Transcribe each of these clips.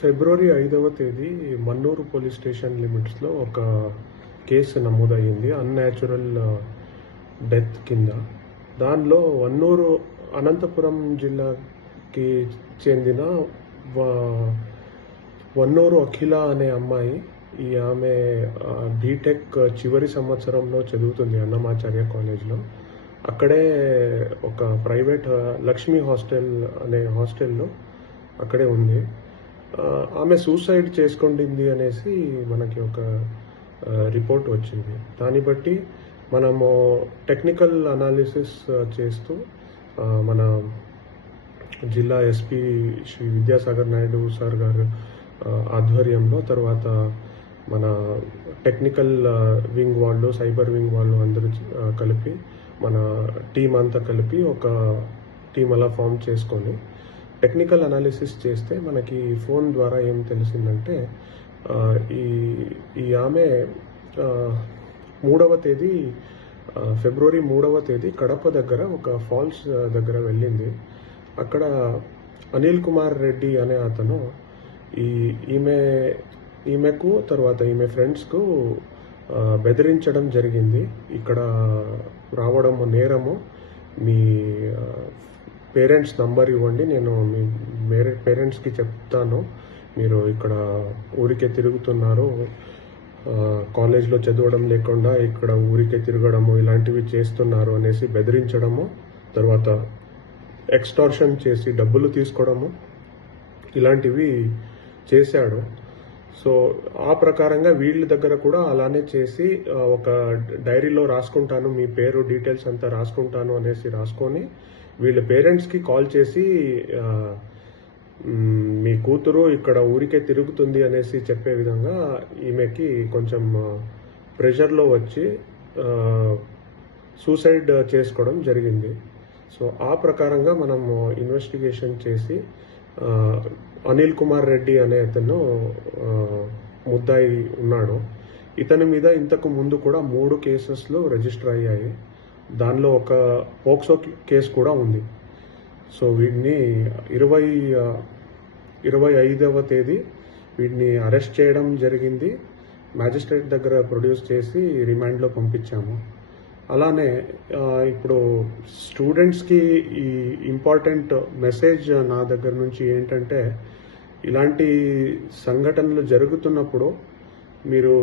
ఫిబ్రవరి ఐదవ తేదీ Mannur police station లిమిట్స్లో ఒక కేసు నమోదయ్యింది అన్యాచురల్ డెత్ కింద. దానిలో వన్నూరు అనంతపురం జిల్లాకి చెందిన వన్నూరు అఖిల అనే అమ్మాయి ఈ ఆమె బీటెక్ చివరి సంవత్సరంలో చదువుతుంది అన్నమాచార్య కాలేజ్లో. అక్కడే ఒక ప్రైవేట్ లక్ష్మీ హాస్టల్ అనే హాస్టల్లో అక్కడే ఉంది. ఆమె సూసైడ్ చేసుకుంటుంది అనేసి మనకి ఒక రిపోర్ట్ వచ్చింది. దాన్ని బట్టి మనము టెక్నికల్ అనాలిసిస్ చేస్తూ మన జిల్లా ఎస్పీ శ్రీ విద్యాసాగర్ నాయుడు సార్ గారు ఆధ్వర్యంలో తర్వాత మన టెక్నికల్ వింగ్ వాళ్ళు సైబర్ వింగ్ వాళ్ళు అందరూ కలిపి మన టీం అంతా కలిపి ఒక టీం అలా ఫామ్ చేసుకొని టెక్నికల్ అనాలిసిస్ చేస్తే మనకి ఫోన్ ద్వారా ఏం తెలిసిందంటే ఈ ఈ ఆమె మూడవ తేదీ ఫిబ్రవరి మూడవ తేదీ కడప దగ్గర ఒక ఫాల్స్ దగ్గర వెళ్ళింది. అక్కడ అనిల్ కుమార్ రెడ్డి అనే అతను ఈ ఈమె ఈమెకు తర్వాత ఈమె ఫ్రెండ్స్కు బెదిరించడం జరిగింది. ఇక్కడ రావడము నేరము మీ పేరెంట్స్ నంబర్ ఇవ్వండి నేను మీ పేరెంట్స్కి చెప్తాను. మీరు ఇక్కడ ఊరికే తిరుగుతున్నారు. కాలేజ్లో చదవడం లేకుండా ఇక్కడ ఊరికే తిరగడము ఇలాంటివి చేస్తున్నారు అనేసి బెదిరించడము తర్వాత ఎక్స్టార్షన్ చేసి డబ్బులు తీసుకోవడము ఇలాంటివి చేశాడు. సో ఆ ప్రకారంగా వీళ్ళ దగ్గర కూడా అలానే చేసి ఒక డైరీలో రాసుకుంటాను మీ పేరు డీటెయిల్స్ అంతా రాసుకుంటాను అనేసి రాసుకొని వీళ్ళ పేరెంట్స్కి కాల్ చేసి మీ కూతురు ఇక్కడ ఊరికే తిరుగుతుంది అనేసి చెప్పే విధంగా ఈమెకి కొంచెం ప్రెషర్లో వచ్చి సూసైడ్ చేసుకోవడం జరిగింది. సో ఆ ప్రకారంగా మనం ఇన్వెస్టిగేషన్ చేసి అనిల్ కుమార్ రెడ్డి అనే అతను ముద్దాయి ఉన్నాడు. ఇతని మీద ఇంతకు ముందు కూడా మూడు కేసెస్లు రిజిస్టర్ అయ్యాయి. దానిలో ఒక పోక్సో కేసు కూడా ఉంది. సో వీడిని ఇరవై ఇరవై ఐదవ తేదీ వీడిని అరెస్ట్ చేయడం జరిగింది. మ్యాజిస్ట్రేట్ దగ్గర ప్రొడ్యూస్ చేసి రిమాండ్లో పంపించాము. అలానే ఇప్పుడు స్టూడెంట్స్కి ఈ ఇంపార్టెంట్ మెసేజ్ నా దగ్గర నుంచి ఏంటంటే ఇలాంటి సంఘటనలు జరుగుతున్నప్పుడు మీరు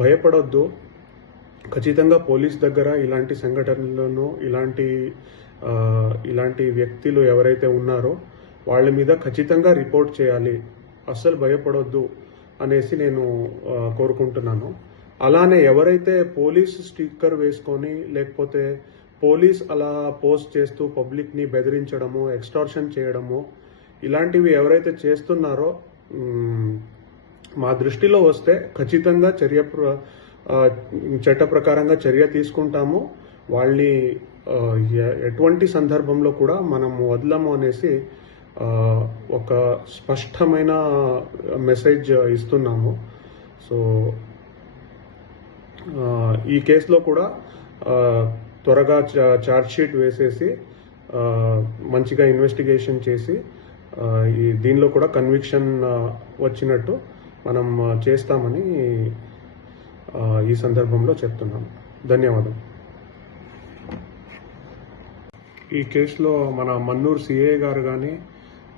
భయపడొద్దు. ఖచ్చితంగా పోలీస్ దగ్గర ఇలాంటి సంఘటనలను ఇలాంటి ఇలాంటి వ్యక్తులు ఎవరైతే ఉన్నారో వాళ్ళ మీద ఖచ్చితంగా రిపోర్ట్ చేయాలి. అస్సలు భయపడొద్దు అనేసి నేను కోరుకుంటున్నాను. అలానే ఎవరైతే పోలీస్ స్టిక్కర్ వేసుకొని లేకపోతే పోలీస్ అలా పోస్ట్ చేస్తూ పబ్లిక్ని బెదిరించడము ఎక్స్టార్షన్ చేయడము ఇలాంటివి ఎవరైతే చేస్తున్నారో మా దృష్టిలో వస్తే ఖచ్చితంగా చర్య ప్ర- చట్ట ప్రకారంగా చర్య తీసుకుంటాము. వాళ్ళని ఎ- ఎటువంటి సందర్భంలో కూడా మనం వదలము అనేసి ఒక స్పష్టమైన మెసేజ్ ఇస్తున్నాము. సో ఈ కేసులో కూడా త్వరగా చా- షీట్ వేసేసి మంచిగా ఇన్వెస్టిగేషన్ చేసి ఈ దీనిలో కూడా కన్విక్షన్ వచ్చినట్టు మనం చేస్తామని ఈ సందర్భంలో చెప్తున్నాం. ధన్యవాదం. ఈ కేసులో మన మన్నూరు సిఏ గారు కానీ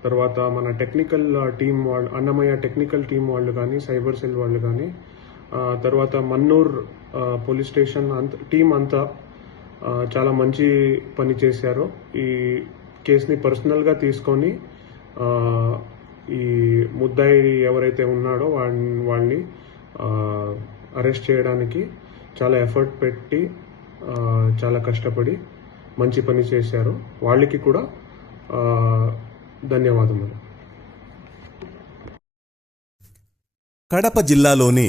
తర్వాత మన టెక్నికల్ టీం వాళ్ళు అన్నమయ్య టెక్నికల్ టీం వాళ్ళు కానీ సైబర్ సెల్ వాళ్ళు కానీ తర్వాత మన్నూర్ పోలీస్ స్టేషన్ అంత టీం అంతా చాలా మంచి పని చేశారు. ఈ కేసుని పర్సనల్గా తీసుకొని ఈ ముద్దాయి ఎవరైతే ఉన్నాడో వాడిని వాళ్ళని అరెస్ట్ చేయడానికి చాలా ఎఫర్ట్ పెట్టి చాలా కష్టపడి మంచి పని చేశారు. వాళ్ళకి కూడా ధన్యవాదములు. కడప జిల్లాలోని